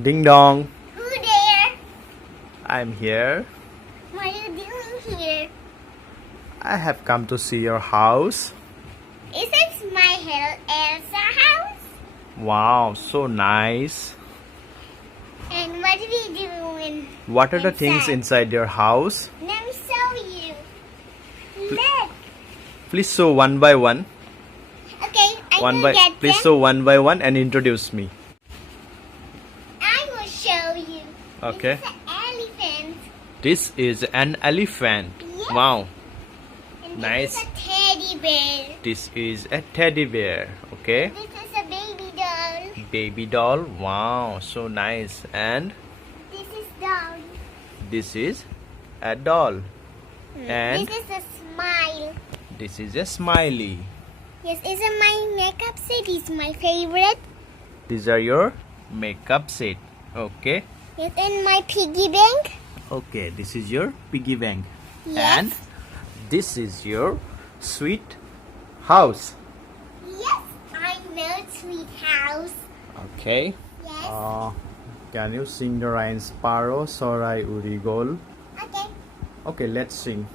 Ding dong. Who there? I'm here. What are you doing here? I have come to see your house. Is this my Elsa house? Wow, so nice. And what are we doing? What are the things inside your house? Let me show you. Look. Please show one by one. Okay, I will get Please them. show one by one and introduce me. I will show you. Okay. It's an elephant. This is an elephant. Yes. Wow. And Nice. This is a teddy bear. This is a teddy bear. Okay. This is a baby doll. Baby doll. Wow, so nice. And This is doll. this is a doll. And This is a smile. this is a smiley. Yes, this is my makeup set. It's my favorite. These are your makeup set. Okay. Yes, and my piggy bank. Okay, this is your piggy bank. Yes. And this is your sweet house. Yes, I know sweet house. Okay. Yes. Can you sing the rhyme Sparrow Sorai Uri Gol? Okay. Okay, let's sing.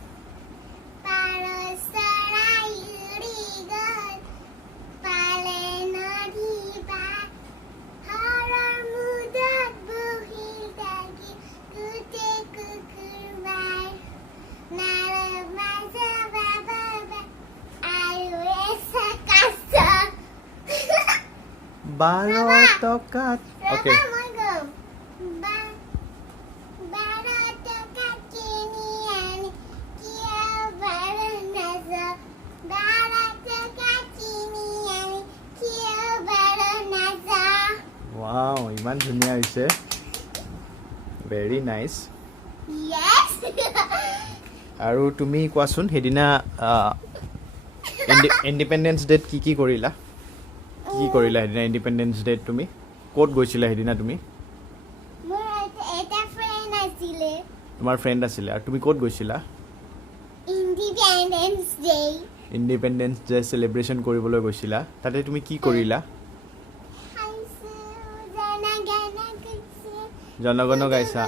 Barotokat. Okay. Wow, ইমান ধুনীয়া হৈছে. Very nice. Yes. আৰু তুমি কোৱাচোন সেইদিনা independence ডেত কি কৰিলা? কি কৰিলা সেইদিনা ইণ্ডিপেণ্ডেন্স ডেত তুমি? ক'ত গৈছিলা সেইদিনা তুমি? মোৰ এটা ফ্ৰেণ্ড আছিলে. তোমাৰ ফ্ৰেণ্ড আছিলে আৰু তুমি ক'ত গৈছিলা? Independence day. Independence day celebration কৰিবলৈ গৈছিলা. তাতে তুমি কি কৰিলা? জনগণ গাইছা,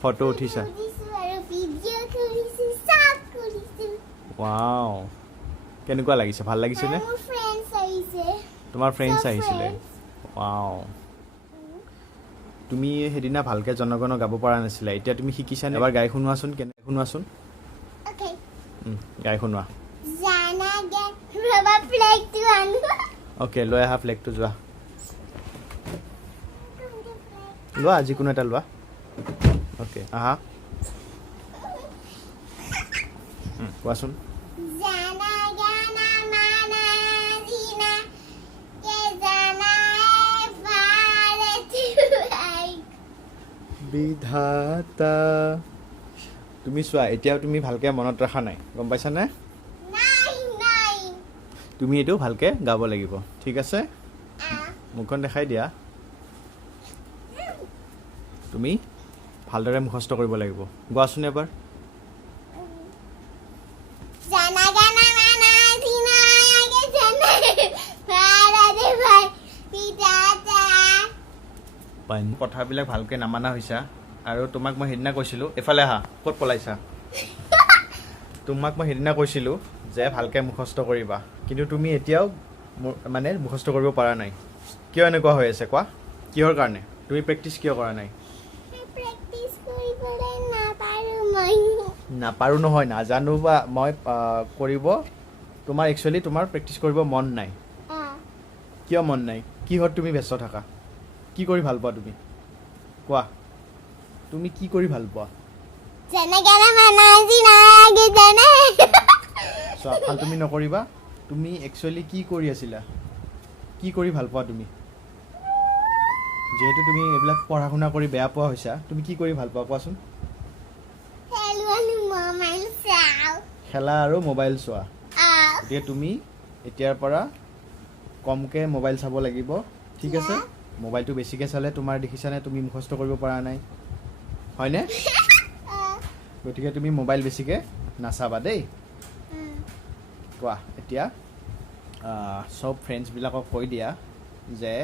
ফটো উঠিছা? ৱাও, কেনেকুৱা লাগিছে? ভাল লাগিছেনে? তোমাৰ ফ্ৰেণ্ডছ আহিছিলে? ৱাও, তুমি সেইদিনা ভালকৈ জনগণ গাব পৰা নাছিলা, এতিয়া তুমি শিকিছানে? এবাৰ গাই শুনোৱাচোন. শুনোৱাচোন, গাই শুনোৱা. অ'কে, লৈ আহা ফ্লেগটো. যোৱা লোৱা, যিকোনো এটা লোৱা. অ'কে, আহা. কোৱাচোন. বিধাতা, তুমি চোৱা, এতিয়াও তুমি ভালকৈ মনত ৰখা নাই, গম পাইছানে? তুমি এইটো ভালকৈ গাব লাগিব, ঠিক আছে? মুখখন দেখাই দিয়া. তুমি ভালদৰে মুখস্থ কৰিব লাগিব. গোৱাচোন এবাৰ. কথাবিলাক ভালকৈ নামানা হৈছা. আৰু তোমাক মই সেইদিনা কৈছিলোঁ, এফালে আহা, ক'ত পলাইছা? তোমাক মই সেইদিনা কৈছিলোঁ যে ভালকৈ মুখস্থ কৰিবা, কিন্তু তুমি এতিয়াও মানে মুখস্থ কৰিব পৰা নাই. কিয় এনেকুৱা হৈ আছে কোৱা? কিহৰ কাৰণে? তুমি প্ৰেক্টিচ কিয় কৰা নাই? নাপাৰোঁ নহয়, নাজানো বা মই কৰিব. তোমাৰ একচুৱেলি তোমাৰ প্ৰেক্টিচ কৰিব মন নাই. কিয় মন নাই? কিহত তুমি ব্যস্ত থাকা? কি কৰি ভাল পোৱা তুমি? কোৱা, তুমি কি কৰি ভাল পোৱা? চোৱা, ভাল তুমি নকৰিবা. তুমি একচুৱেলি কি কৰি আছিলা? কি কৰি ভাল পোৱা তুমি? যিহেতু তুমি এইবিলাক পঢ়া শুনা কৰি বেয়া পোৱা হৈছা, তুমি কি কৰি ভাল পোৱা কোৱাচোন? খেলা আৰু মোবাইল চোৱা. গতিকে তুমি এতিয়াৰ পৰা কমকৈ মোবাইল চাব লাগিব, ঠিক আছে? মোবাইলটো বেছিকৈ চালে তোমাৰ দেখিছানে তুমি মুখস্থ কৰিব পৰা নাই, হয়নে? গতিকে তুমি মোবাইল বেছিকৈ নাচাবা দেই. কোৱা এতিয়া চব ফ্ৰেণ্ডছবিলাকক কৈ দিয়া যে